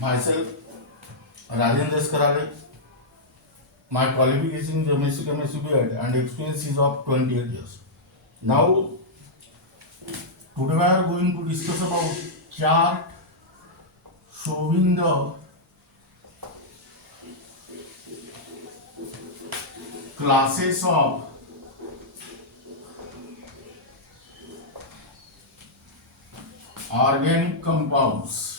Myself, Rajendra Karale. My qualification is MSc Chemistry B.Ed and experience is of 28 years. Now, today we are going to discuss about chart showing the classes of organic compounds.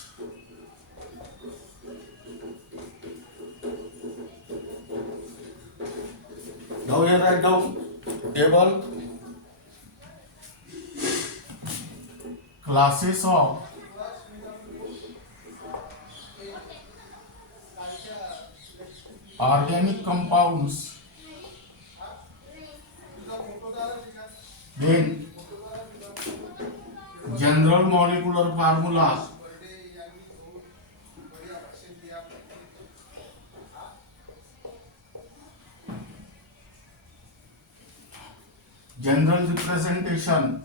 Now here write down table classes of organic compounds, then general molecular formula, general representation,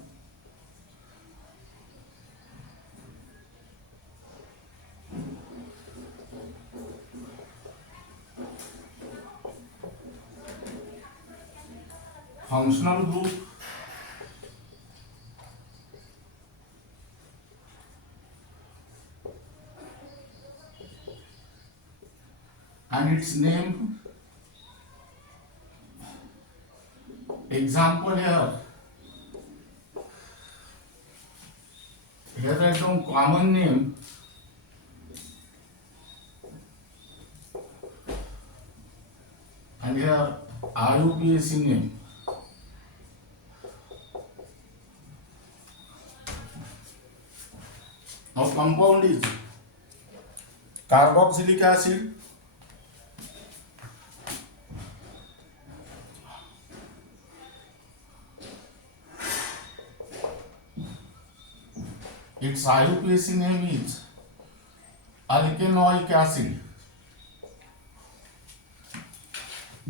functional group, and its name. Example here write down common name, and here IUPAC name. Now compound is carboxylic acid, its IUPAC name is alkanoic acid.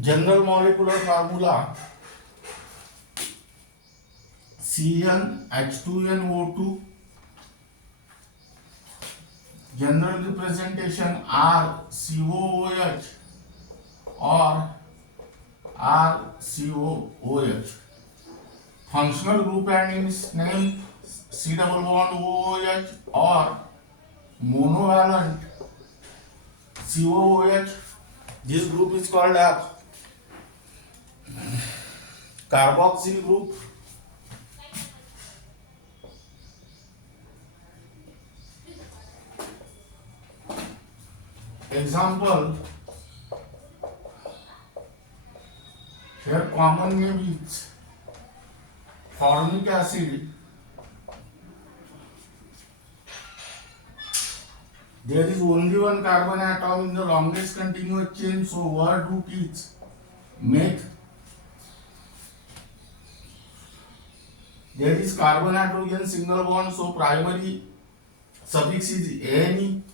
General molecular formula CnH2nO2. General representation RCOOH or RCOOH. Functional group and its name C double bond OOH or monovalent COOH. This group is called as carboxyl group. Example, here common name is formic acid. There is only one carbon atom in the longest continuous chain, so word root is meth. There is carbon hydrogen single bond, so primary suffix is ane,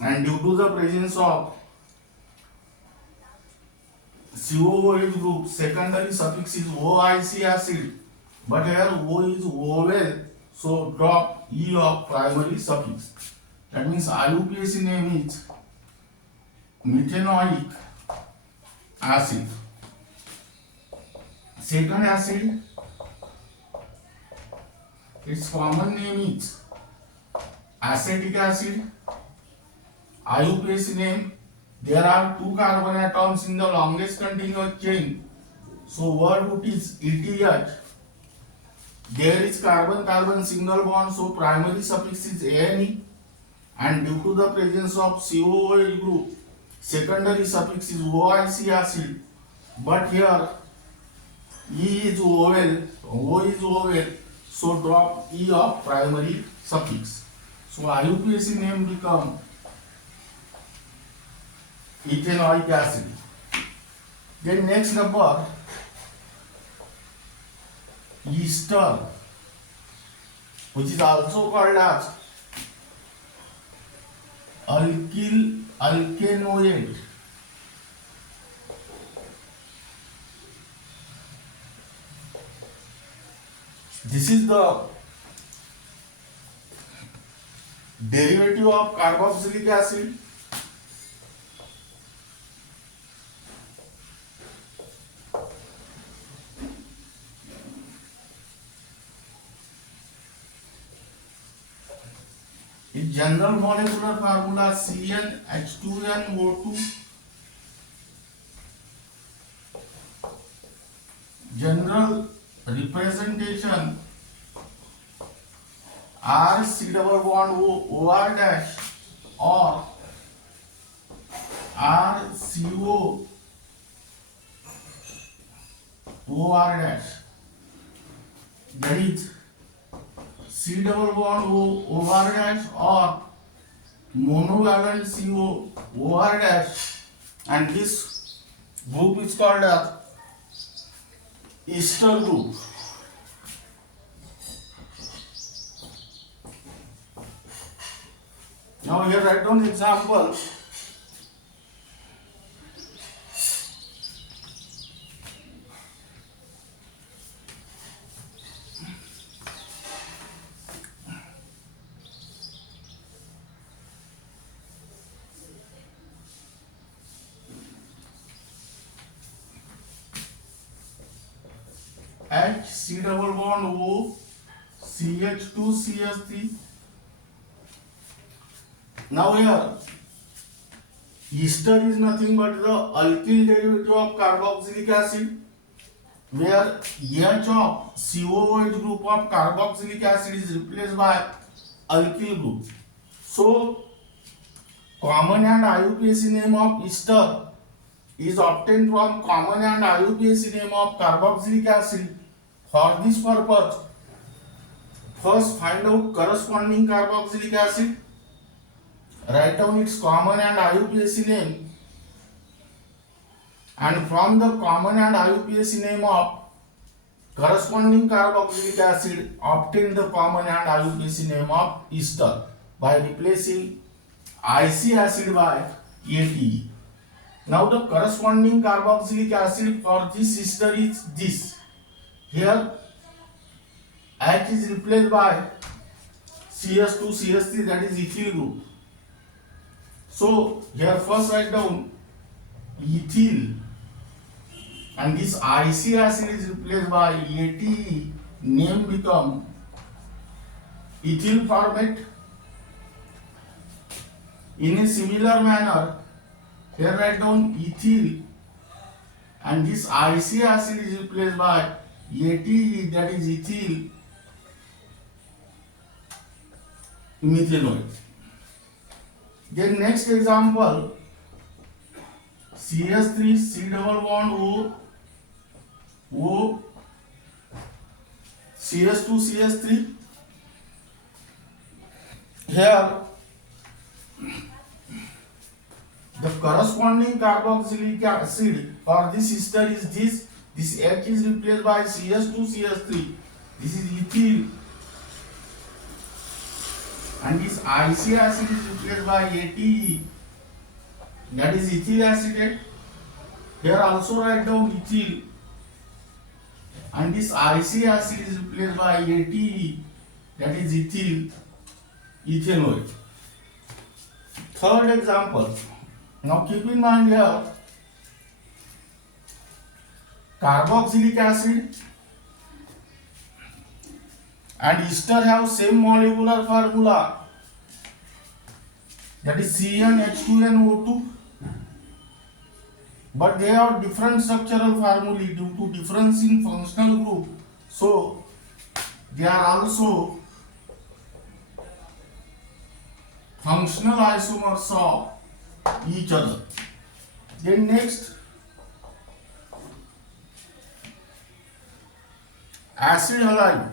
and due to the presence of COOH group, secondary suffix is OIC acid, but here O is vowel, so drop E of primary suffix. That means IUPAC name is methanoic acid. Second acid, its common name is acetic acid. IUPAC name, there are two carbon atoms in the longest continuous chain, so word root is ETH. There is carbon-carbon single bond, so primary suffix is ane, and due to the presence of COOH group, secondary suffix is OIC acid, but here E is vowel, O is vowel, so drop E of primary suffix. So IUPAC name become ethanoic acid. Then next number, ester, which is also called as alkanoate. This is derivative of carboxylic acid, its general molecular formula CnH2nO2, general representation R C double bond O R dash or R CO O R dash, that is C double bond O R dash or monovalent CO O R dash, and this group is called as ester group. Now here write down example. H C double bond O CH2 CH3. Now here ester is nothing but the alkyl derivative of carboxylic acid, where H of COOH group of carboxylic acid is replaced by alkyl group. So common and IUPAC name of ester is obtained from common and IUPAC name of carboxylic acid. For this purpose, first find out corresponding carboxylic acid, write down its common and IUPAC name, and from the common and IUPAC name of corresponding carboxylic acid, obtain the common and IUPAC name of ester by replacing IC acid by ATE. Now the corresponding carboxylic acid for this ester is this. Here H is replaced by CS2 CS3, that is ethyl group. So here first write down ethyl, and this IC acid is replaced by ATE, name become ethyl format. In a similar manner, here write down ethyl, and this IC acid is replaced by ATE, that is ethyl methanoid. Then next example, CS3 C double bond O CS2 CS3. Here the corresponding carboxylic acid for this ester is this. This H is replaced by CS2 CS3. This is ethyl, and this IC acid is replaced by ATE, that is ethyl acetate. Here also write down ethyl, and this IC acid is replaced by ATE, that is ethyl ethanoid. Third example. Now keep in mind here, carboxylic acid and ester have same molecular formula, that is CnH2nO2, but they have different structural formulae due to difference in functional group. So they are also functional isomers of each other. Then next, acid halide.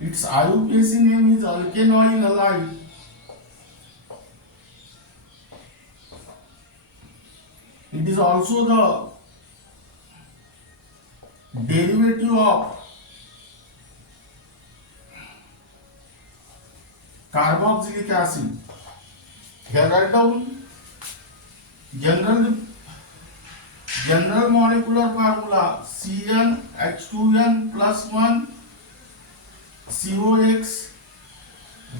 Its IUPAC name is alkanoyl halide. It is also the derivative of carboxylic acid. Here write down general General molecular formula CnH2n plus 1 COX.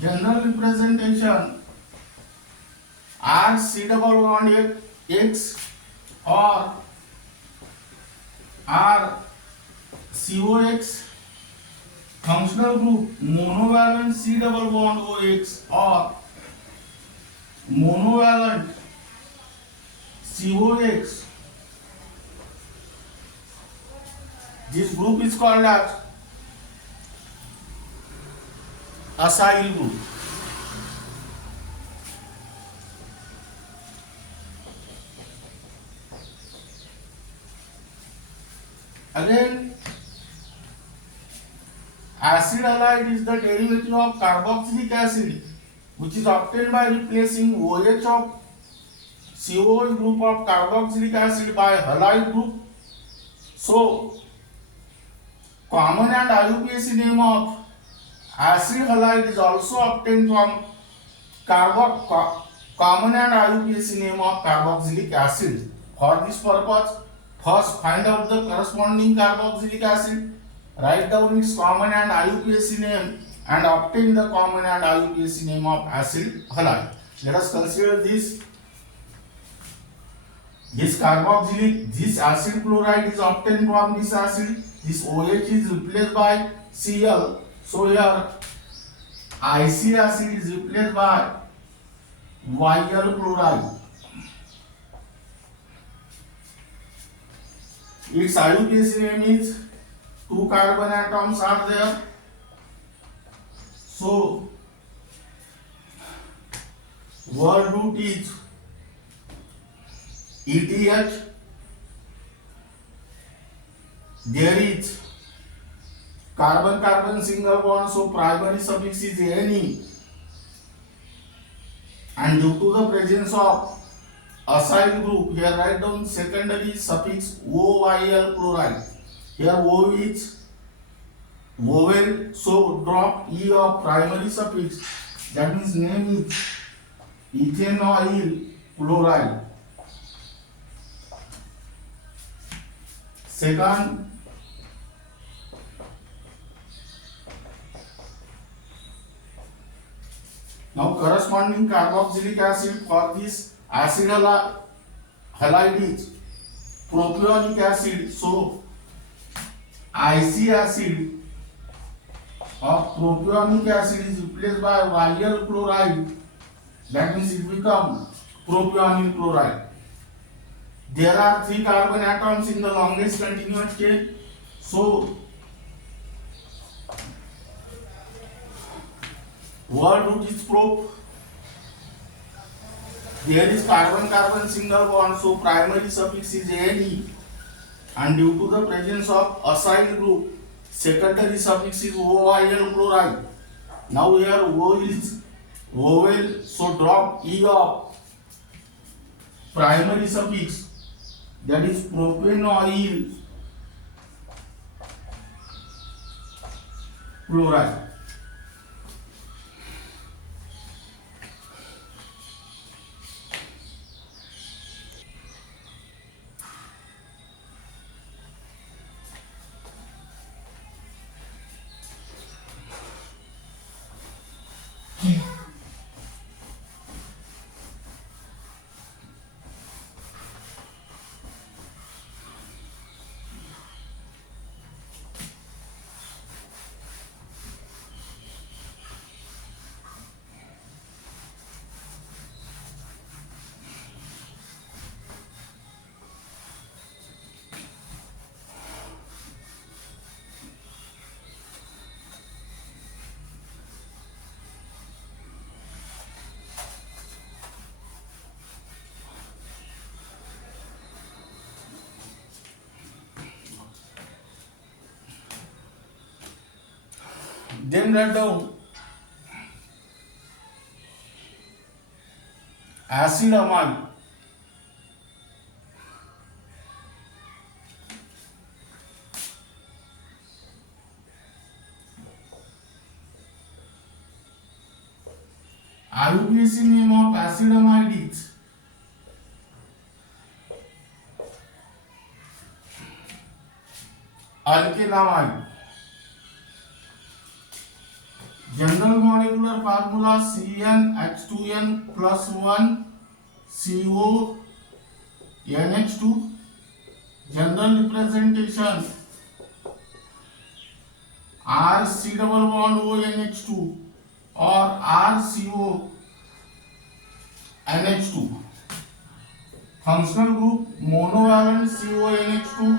General representation RC double bond X or RCOX. Functional group monovalent C double bond OX or monovalent COX. This group is called as acyl group. Again, acid halide is the derivative of carboxylic acid, which is obtained by replacing OH of COH group of carboxylic acid by halide group. So, common and IUPAC name of acid halide is also obtained from common and IUPAC name of carboxylic acid. For this purpose, first find out the corresponding carboxylic acid, write down its common and IUPAC name, and obtain the common and IUPAC name of acid halide. Let us consider this. This acid chloride is obtained from this acid. This OH is replaced by Cl. So here IC acid is replaced by Yl chloride. Its IUPAC name is 2 carbon atoms are there. So word root is ETH. There is carbon single bond, so primary suffix is Ne, and due to the presence of acyl group, here write down secondary suffix OYl chloride. Here O is vowel, so drop E of primary suffix, that means name is ethanoyl chloride. Second, now corresponding carboxylic acid for this acid halide is propionic acid. So IC acid of propionic acid is replaced by Yl chloride. That means it becomes propionyl chloride. There are 3 carbon atoms in the longest continuous chain. So word root is prop. There is carbon single bond, so primary suffix is Ne, and due to the presence of acyl group, secondary suffix is OYl chloride. Now here O is vowel, so drop E of primary suffix, that is propanoyl chloride. Then write down acid amide. IUPAC name of acid amide is alkylamide. General molecular formula CnH2n plus 1 CONH2. General representation RC double bond ONH2 or RCONH2. Functional group monovalent CONH2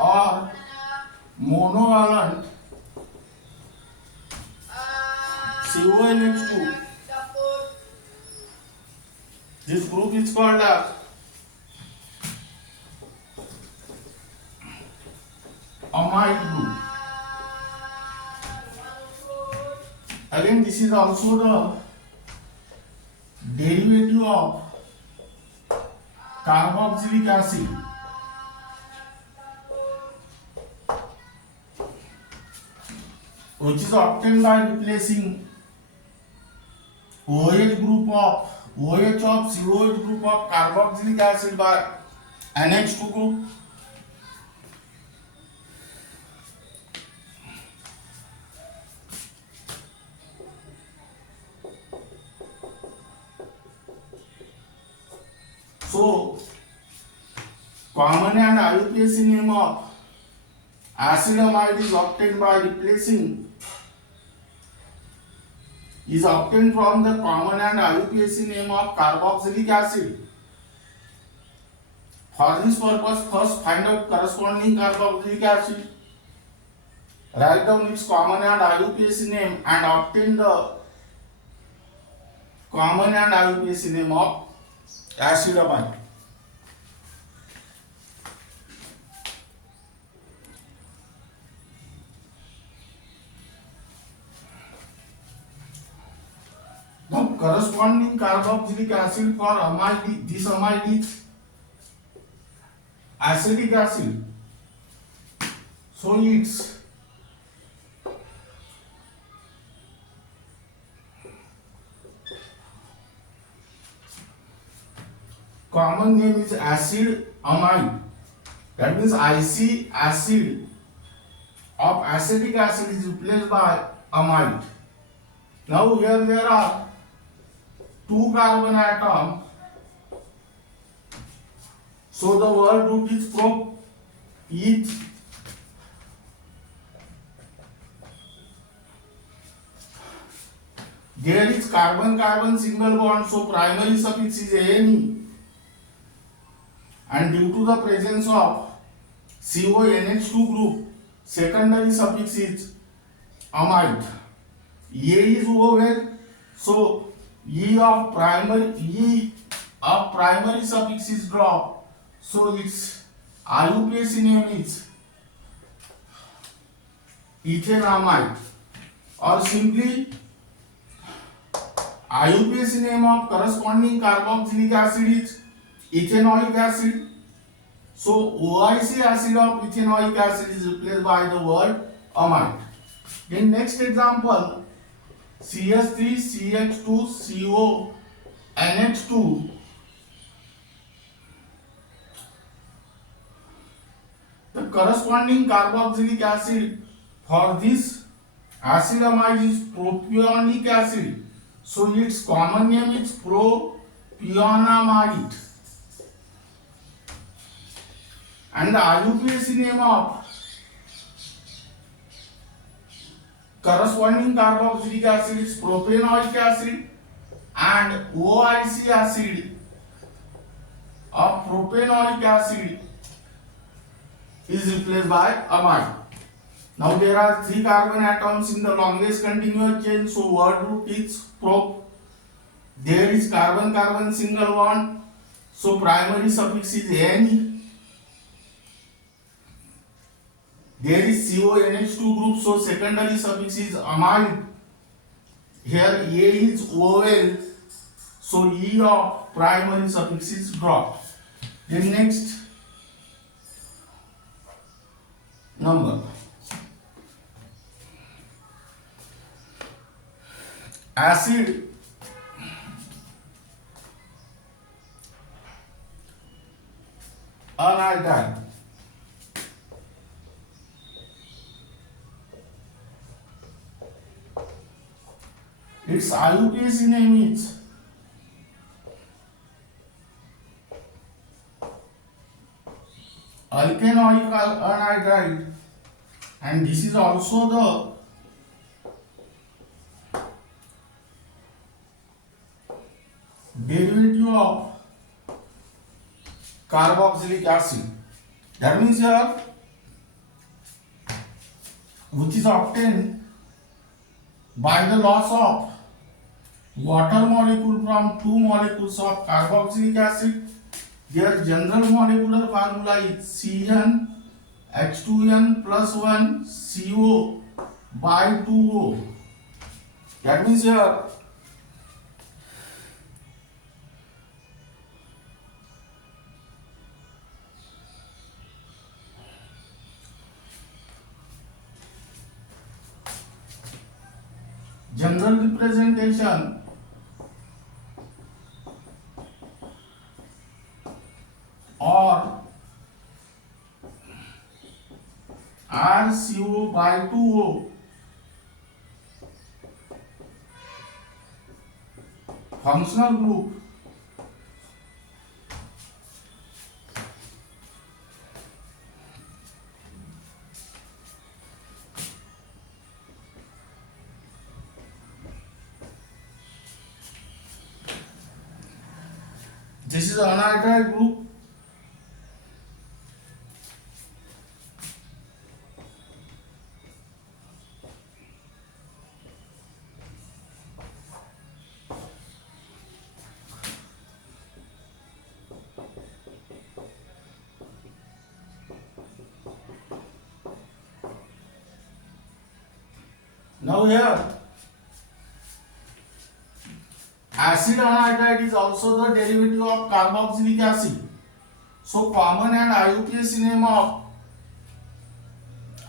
or monovalent CONH2. This group is called amide group. Again, this is also the derivative of carboxylic acid. Which is obtained by replacing OH of COH group of carboxylic acid by NH2 group. So, common and IUPAC name of acetamide is obtained from the common and IUPAC name of carboxylic acid. For this purpose, first find out corresponding carboxylic acid, write down its common and IUPAC name, and obtain the common and IUPAC name of acetamide. The corresponding carboxylic acid for amide, this amide is acetic acid. So its common name is acid amide. That means IC acid of acetic acid is replaced by amide. Now here there are two carbon atoms. So the word root is prop-eth. There is carbon-carbon single bond, so primary suffix is ane. And due to the presence of CONH2 group, secondary suffix is amide. A is vowel, so E of primary suffix is dropped. So its IUPAC name is ethanamide, or simply IUPAC name of corresponding carboxylic acid is ethanoic acid. So OIC acid of ethanoic acid is replaced by the word amide. In next example, CH3CH2CONH2. The corresponding carboxylic acid for this acetamide is propionic acid. So its common name is propionamide. And the IUPAC name of corresponding carboxylic acid is propanoic acid, and OIC acid of propanoic acid is replaced by amide. Now there are 3 carbon atoms in the longest continuous chain, so word root is prop. There is carbon-carbon single bond, so primary suffix is ane. There is CONH2 group, so secondary suffix is amide. Here A is vowel, so E of primary suffix is dropped. Then next number. Acid anhydride. its IUPAC name is alkanoic anhydride, and this is also the derivative of carboxylic acid. That means here, which is obtained by the loss of water molecule from two molecules of carboxylic acid. Their general molecular formula is CnH2n plus 1 CO by 2O. That means here, general representation or RCO by 2O functional group this is anhydride group. Now here, acid anhydride is also the derivative of carboxylic acid. So common and IUPAC name of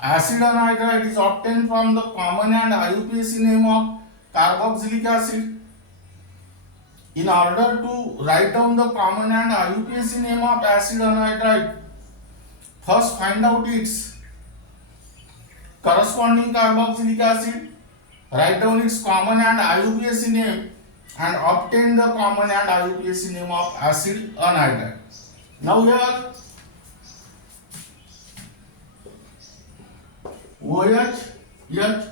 acid anhydride is obtained from the common and IUPAC name of carboxylic acid. In order to write down the common and IUPAC name of acid anhydride, first find out its corresponding carboxylic acid, write down its common and IUPAC name, and obtain the common and IUPAC name of acid anhydride. Now here, OH, H,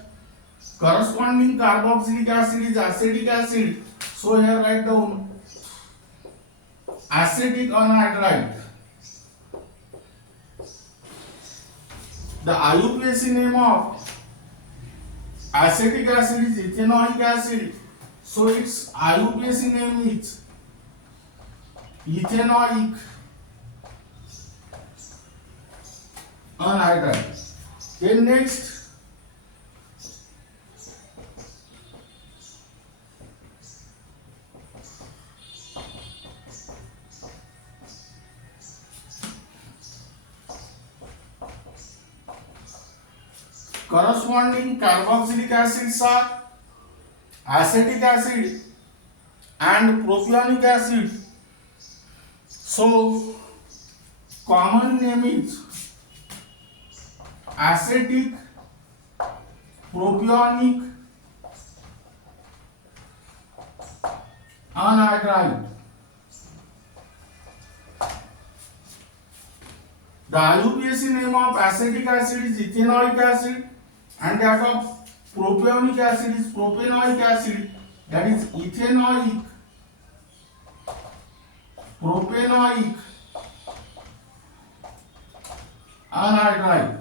corresponding carboxylic acid is acetic acid. So here write down acetic anhydride. The IUPAC name of acetic acid is ethanoic acid. So its IUPAC name is ethanoic anhydride. Then next, corresponding carboxylic acids are acetic acid and propionic acid. So common name is acetic propionic anhydride. The IUPAC name of acetic acid is ethanoic acid, and that of propionic acid is propanoic acid. That is ethanoic propanoic anhydride.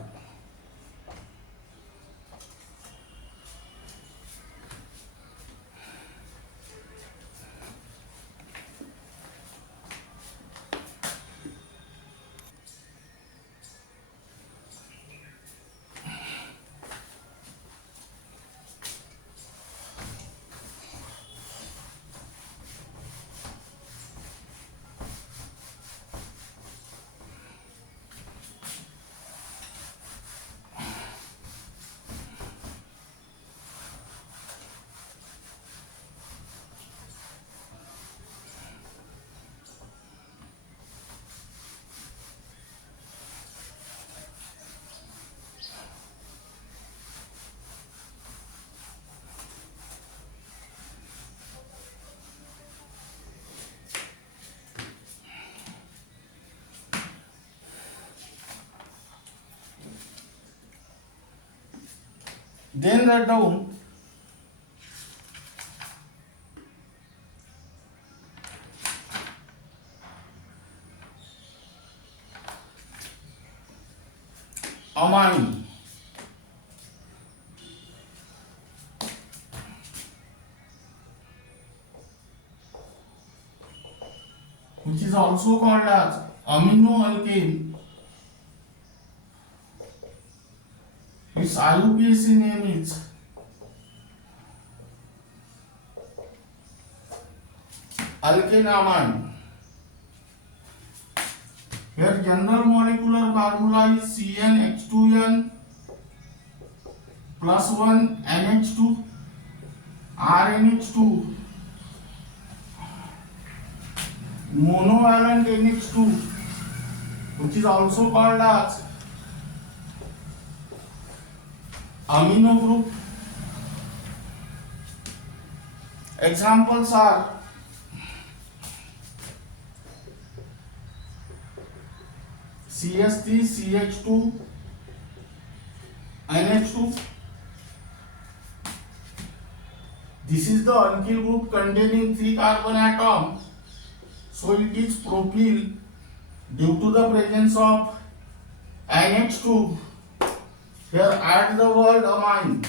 Then write down amine, which is also called as aminoalkane. Its IUPAC name is alkanamine. Here general molecular formula is CnH2n plus 1 NH2 RNH2 monovalent NH2, which is also called as amino group. Examples are CH3, CH2, NH2. This is the alkyl group containing 3 carbon atoms, so it is propyl due to the presence of NH2. Here add the word amine.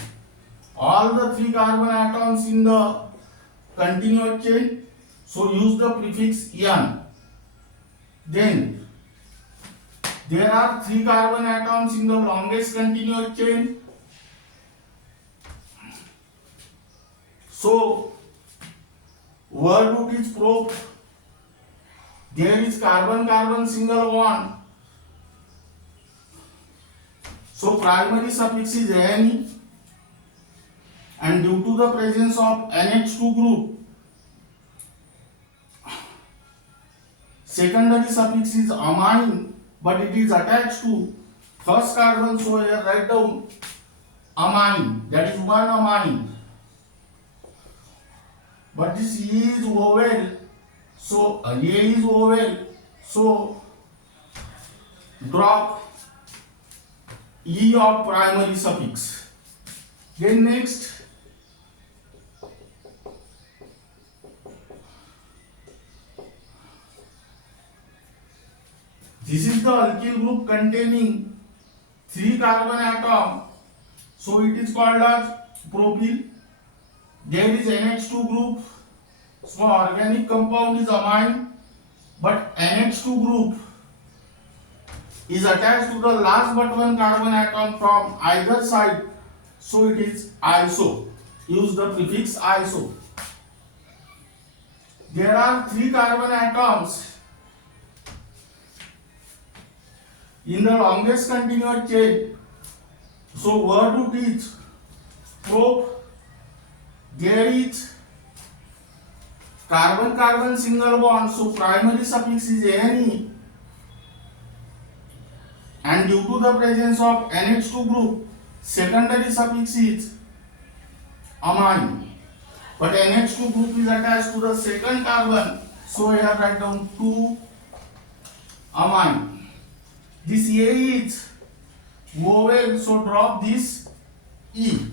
All the 3 carbon atoms in the continuous chain, so use the prefix "n". Then there are 3 carbon atoms in the longest continuous chain, so word root is prop. There is carbon-carbon single bond, so primary suffix is "ane", and due to the presence of NH2 group, secondary suffix is amine, but it is attached to first carbon, so here write down amine, that is one amine. But this E is vowel, so A is vowel, so drop E of primary suffix. Then next, this is the alkyl group containing 3 carbon atom, so it is called as propyl. There is NH2 group, so organic compound is amine, but NH2 group is attached to the last but one carbon atom from either side, so it is iso. Use the prefix iso. There are 3 carbon atoms in the longest continuous chain, so word root is prop. There is carbon-carbon single bond, so primary suffix is "ane", and due to the presence of NH2 group, secondary suffix is amine, but NH2 group is attached to the second carbon, so here write down 2 amine. This A is vowel, so drop this E.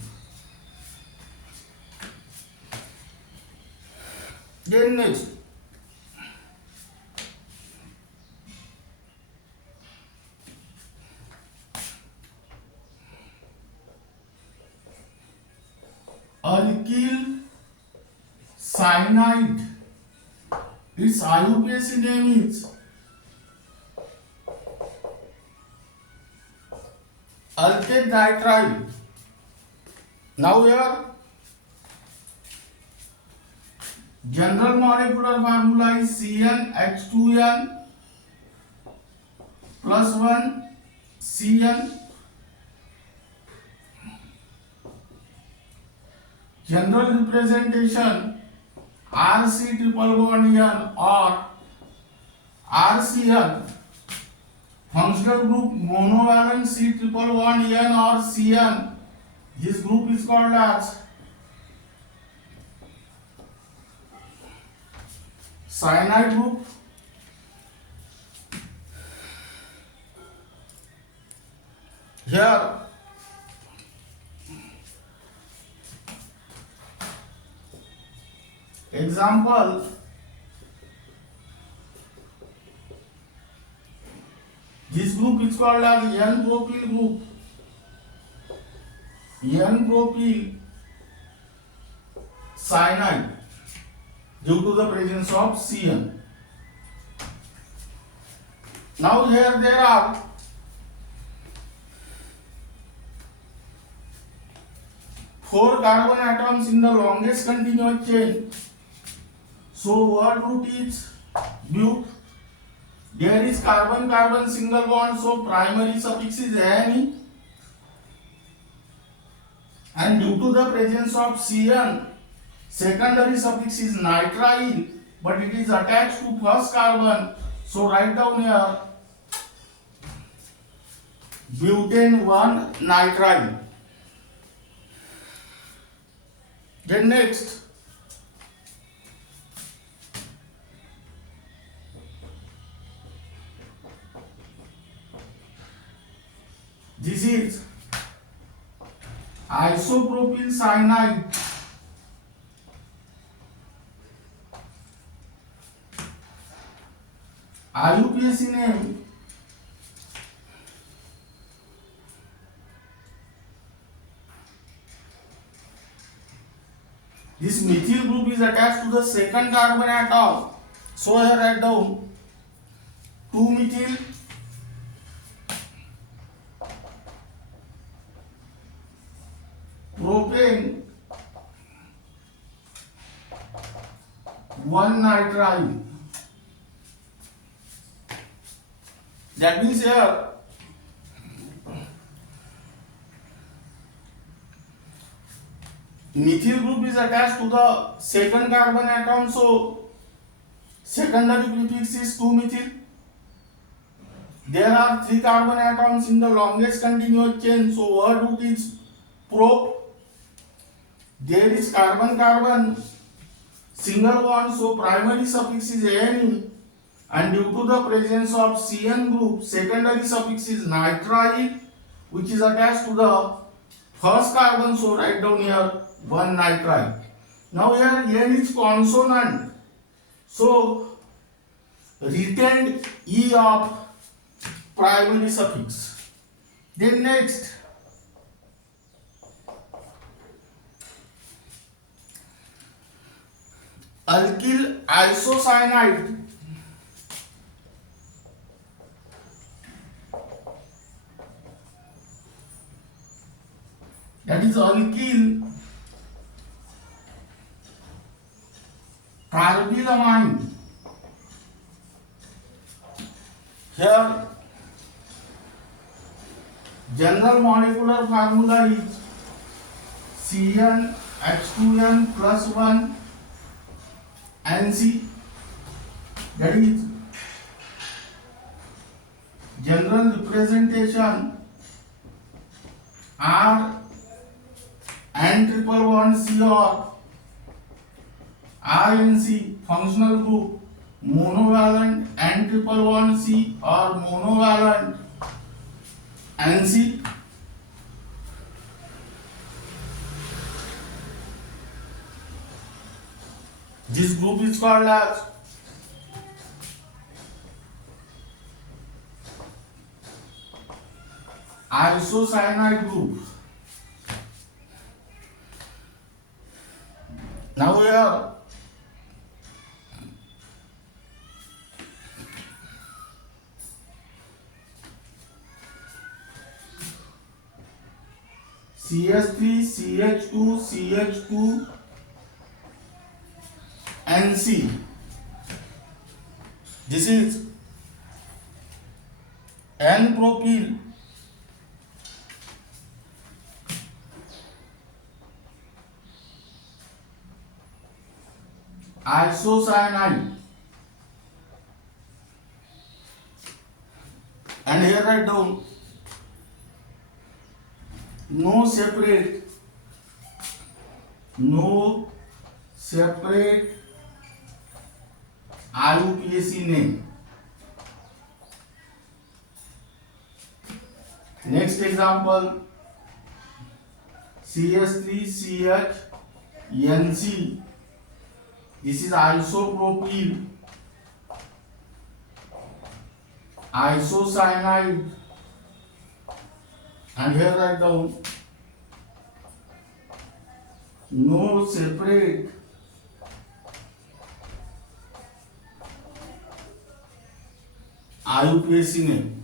Then next, alkyl cyanide. Its IUPAC name is alkane nitride. Now here general molecular formula is CnH2n plus 1 Cn. General representation RC triple bond N or RCN. Functional group monovalent C triple bond N or Cn. This group is called as cyanide group. Here Example, this group is called as N-propyl group. N-propyl cyanide due to the presence of CN. Now here there are four carbon atoms in the longest continuous chain. So word root is but. There is carbon-carbon single bond, so primary suffix is Ni, and due to the presence of Cn, secondary suffix is nitrile, but it is attached to first carbon. So write down here butane 1 nitrile. Then next, this is isopropyl cyanide. IUPAC name this methyl group is attached to the second carbon atom. So here write down 2-methyl propane 1 nitrile. That means here methyl group is attached to the second carbon atom, so secondary prefix is 2-methyl. There are 3 carbon atoms in the longest continuous chain, so word root is prop. There is carbon-carbon single bond, so primary suffix is Ni, and due to the presence of Cn group, secondary suffix is nitrile, which is attached to the first carbon, so write down here 1 nitrile. Now here N is consonant, so retained E of primary suffix. Then next, alkyl isocyanide. That is alkyl carbylamine. Here general molecular formula is CnH2n plus 1 NC. That is general representation R N triple bond C or RNC. Functional group monovalent N triple bond C or monovalent NC. This group is called as isocyanide group. Now here CH3 CH2 CH2 NC. This is N-propyl isocyanide, and here write down no separate IUPAC name. Next example, CH3CH NC This is isopropyl, isocyanide, and here write down no separate IUPAC name.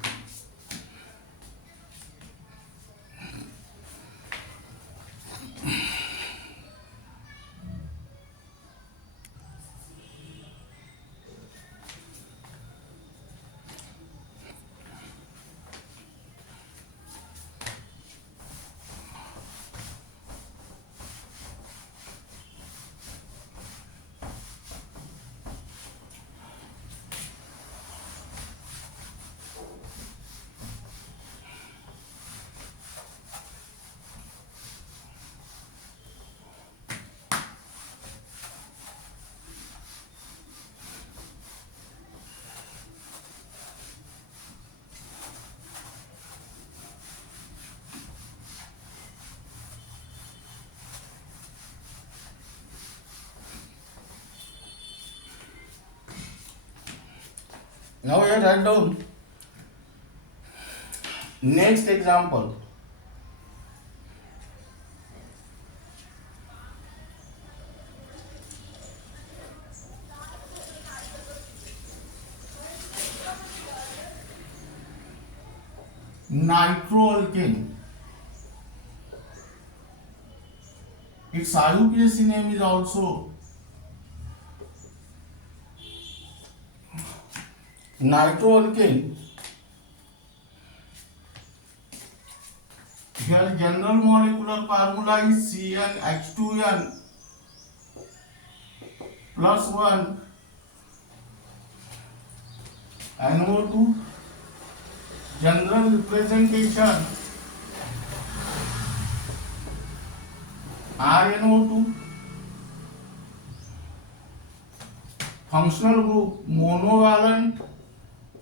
Now here write down next example. Nitroalkane. Its IUPAC name is also nitroalkane. Here general molecular formula is CnH2n plus 1 NO2. General representation RNO2. Functional group monovalent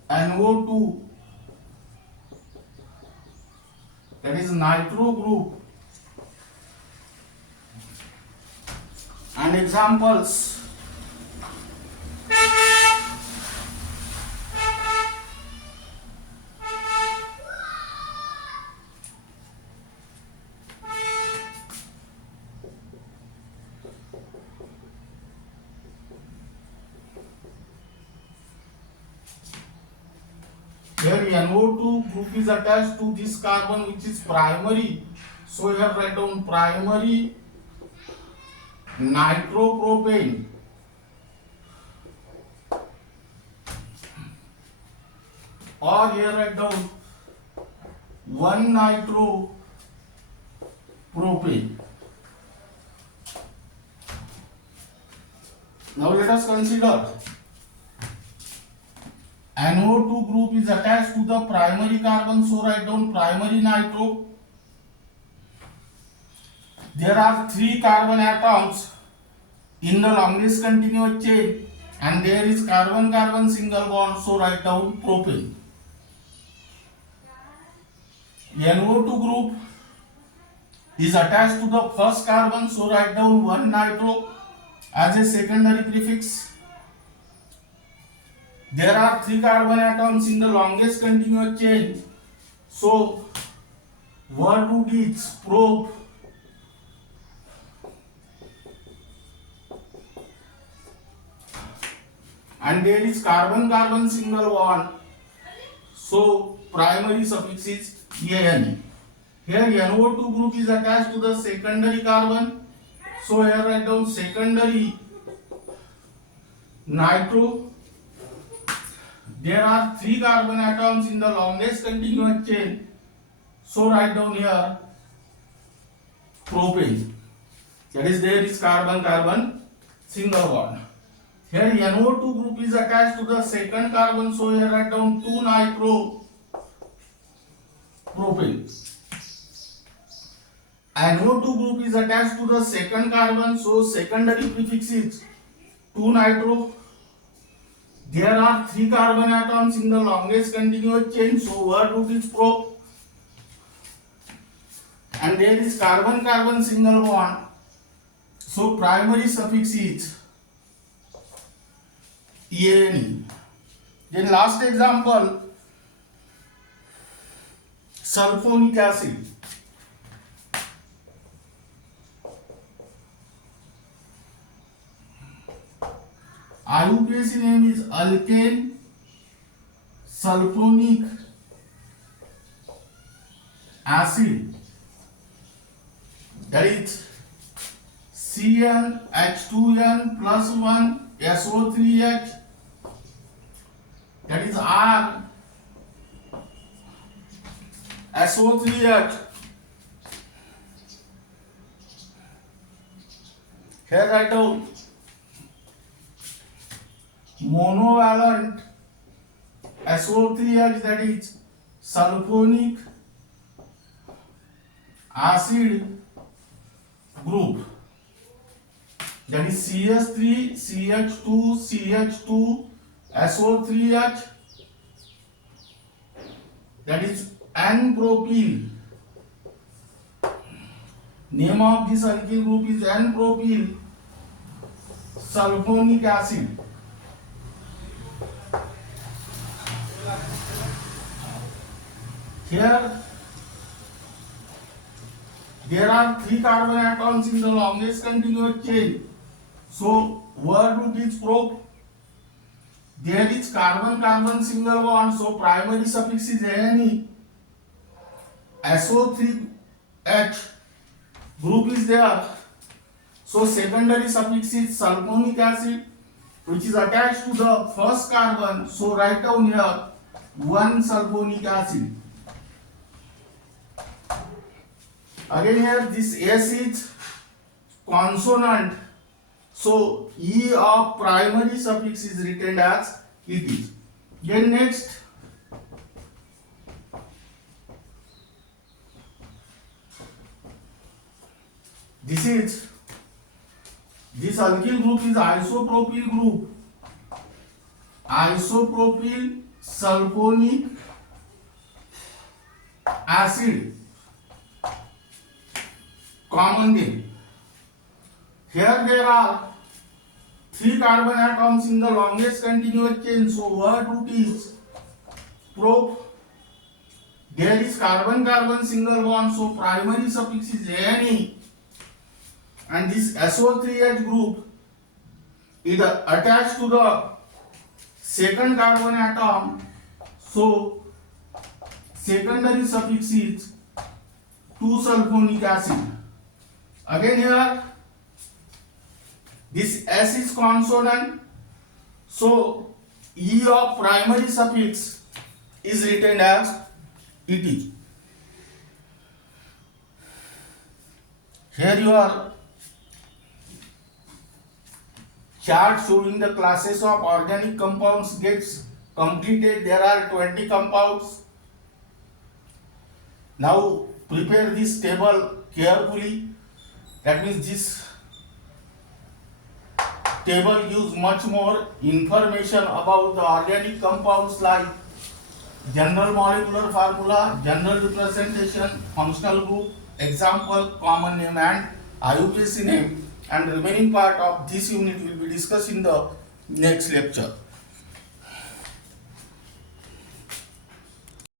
NO2, that is nitro group. And examples: here NO2 group is attached to this carbon, which is primary. So here write down primary nitropropane. Or here write down 1-nitropropane. Now let us consider NO2 group is attached to the primary carbon, so write down primary nitro. There are 3 carbon atoms in the longest continuous chain, and there is carbon-carbon single bond, so write down propane. NO2 group is attached to the first carbon, so write down 1-nitro as a secondary prefix. There are 3 carbon atoms in the longest continuous chain, so what would its prop? And there is carbon-carbon single bond, so primary suffix is AN. Here NO2 group is attached to the secondary carbon, so here write down secondary nitro. There are 3 carbon atoms in the longest continuous chain, so write down here propane. That is, there is carbon-carbon single bond. Here NO2 group is attached to the second carbon, so here write down 2-nitropropane. NO2 group is attached to the second carbon, so secondary prefix is 2-nitro. There are 3 carbon atoms in the longest continuous chain, so word root is prop. And there is carbon-carbon single bond, so primary suffix is ENE. Then last example, sulfonic acid. IUPAC name is alkane sulfonic acid, that is CnH2n plus 1 SO3H, that is R SO3H. Here write down monovalent SO3H, that is sulfonic acid group, that is CS3 CH2 CH2 SO3H, that is N-propyl. Name of this alkyl group is N-propyl sulfonic acid. Here there are 3 carbon atoms in the longest continuous chain. So word root is prop. There is carbon-carbon single bond. So primary suffix is Ane. SO3H group is there. So secondary suffix is sulfonic acid, which is attached to the first carbon. So write down here 1 sulfonic acid. Again here this S is consonant, so E of primary suffix is written as it is. Then next, this alkyl group is isopropyl group, isopropyl sulfonic acid. Common name. Here there are 3 carbon atoms in the longest continuous chain. So word root is prop. There is carbon-carbon single bond. So primary suffix is Ane. And this SO3H group is attached to the second carbon atom. So secondary suffix is 2 sulfonic acid. Again here this S is consonant, so E of primary suffix is written as it is. Here your chart showing the classes of organic compounds gets completed. There are 20 compounds. Now prepare this table carefully. That means this table gives much more information about the organic compounds like general molecular formula, general representation, functional group, example, common name and IUPAC name, and remaining part of this unit will be discussed in the next lecture.